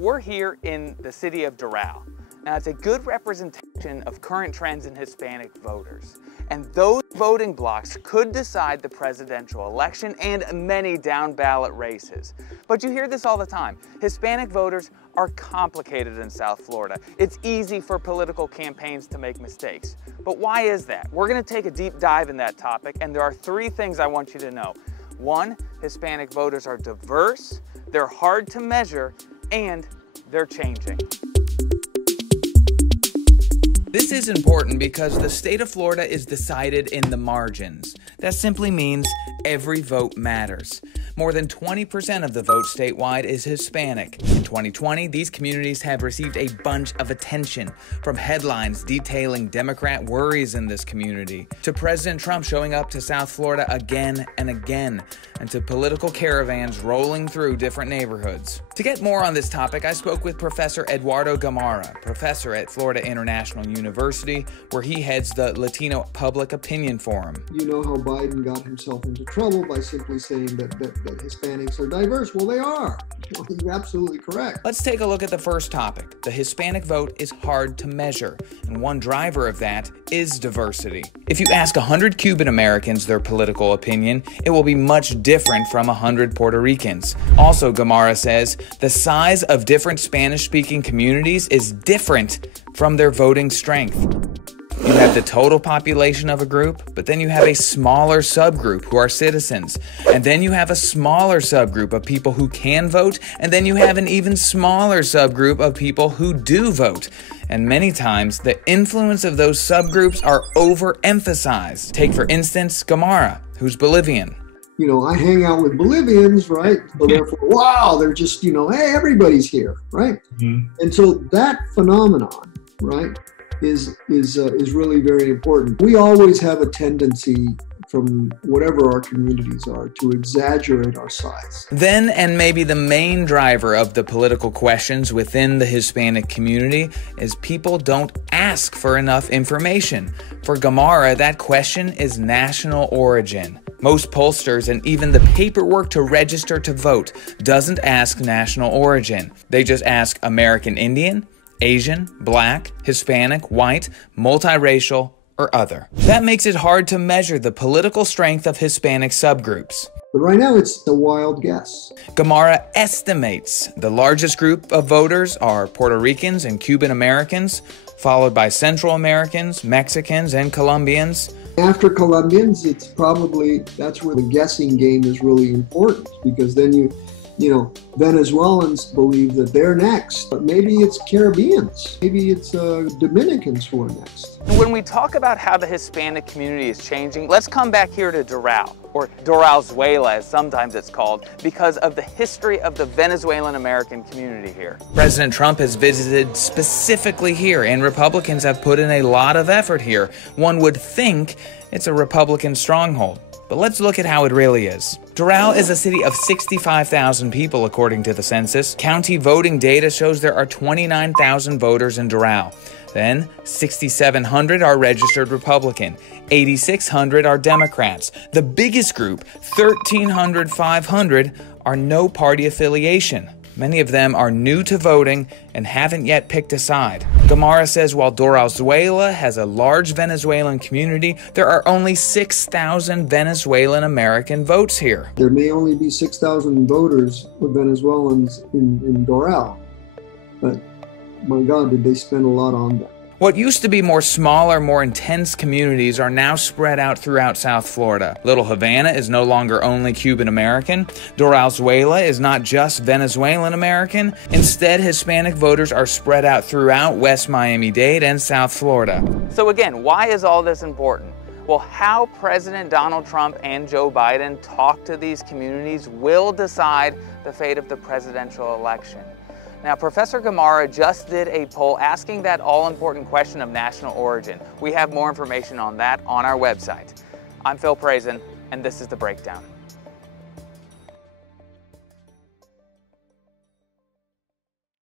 We're here in the city of Doral. Now, it's a good representation of current trends in Hispanic voters. And those voting blocks could decide the presidential election and many down-ballot races. But you hear this all the time. Hispanic voters are complicated in South Florida. It's easy for political campaigns to make mistakes. But why is that? We're going to take a deep dive in that topic, and there are three things I want you to know. One, Hispanic voters are diverse, they're hard to measure, and they're changing. This is important because the state of Florida is decided in the margins. That simply means every vote matters. More than 20% of the vote statewide is Hispanic. In 2020, these communities have received a bunch of attention, from headlines detailing Democrat worries in this community, to President Trump showing up to South Florida again and again, and to political caravans rolling through different neighborhoods. To get more on this topic, I spoke with Professor Eduardo Gamarra, professor at Florida International University, where he heads the Latino Public Opinion Forum. You know how Biden got himself into trouble by simply saying that Hispanics are diverse. Well, they are. You're absolutely correct. Let's take a look at the first topic. The Hispanic vote is hard to measure, and one driver of that is diversity. If you ask 100 Cuban Americans their political opinion, it will be much different from 100 Puerto Ricans. Also, Gamarra says, the size of different Spanish-speaking communities is different from their voting strength. You have the total population of a group, but then you have a smaller subgroup who are citizens. And then you have a smaller subgroup of people who can vote, and then you have an even smaller subgroup of people who do vote. And many times, the influence of those subgroups are overemphasized. Take, for instance, Gamarra, who's Bolivian. You know, I hang out with Bolivians, right? So therefore, wow, they're just, hey, everybody's here, right? Mm-hmm. And so that phenomenon, right, is really very important. We always have a tendency, from whatever our communities are, to exaggerate our size. Then, and maybe the main driver of the political questions within the Hispanic community, is people don't ask for enough information. For Gamarra, that question is national origin. Most pollsters and even the paperwork to register to vote doesn't ask national origin. They just ask American Indian, Asian, Black, Hispanic, white, multiracial, or other. That makes it hard to measure the political strength of Hispanic subgroups. But right now, it's a wild guess. Gamarra estimates the largest group of voters are Puerto Ricans and Cuban Americans, followed by Central Americans, Mexicans, and Colombians. After Colombians, that's where the guessing game is really important, because then Venezuelans believe that they're next, but maybe it's Caribbeans, maybe it's Dominicans who are next. When we talk about how the Hispanic community is changing, let's come back here to Doral, or Doralzuela as sometimes it's called, because of the history of the Venezuelan American community here. President Trump has visited specifically here, and Republicans have put in a lot of effort here. One would think it's a Republican stronghold. But let's look at how it really is. Doral is a city of 65,000 people according to the census. County voting data shows there are 29,000 voters in Doral. Then 6,700 are registered Republican. 8,600 are Democrats. The biggest group, 1,500, are no party affiliation. Many of them are new to voting and haven't yet picked a side. Gamarra says while Doralzuela has a large Venezuelan community, there are only 6,000 Venezuelan American votes here. There may only be 6,000 voters with Venezuelans in Doral, but my God, did they spend a lot on that. What used to be smaller, more intense communities are now spread out throughout South Florida. Little Havana is no longer only Cuban American. Doralzuela is not just Venezuelan American. Instead, Hispanic voters are spread out throughout West Miami-Dade and South Florida. So again, why is all this important? Well, how President Donald Trump and Joe Biden talk to these communities will decide the fate of the presidential election. Now, Professor Gamarra just did a poll asking that all-important question of national origin. We have more information on that on our website. I'm Phil Prazen, and this is The Breakdown.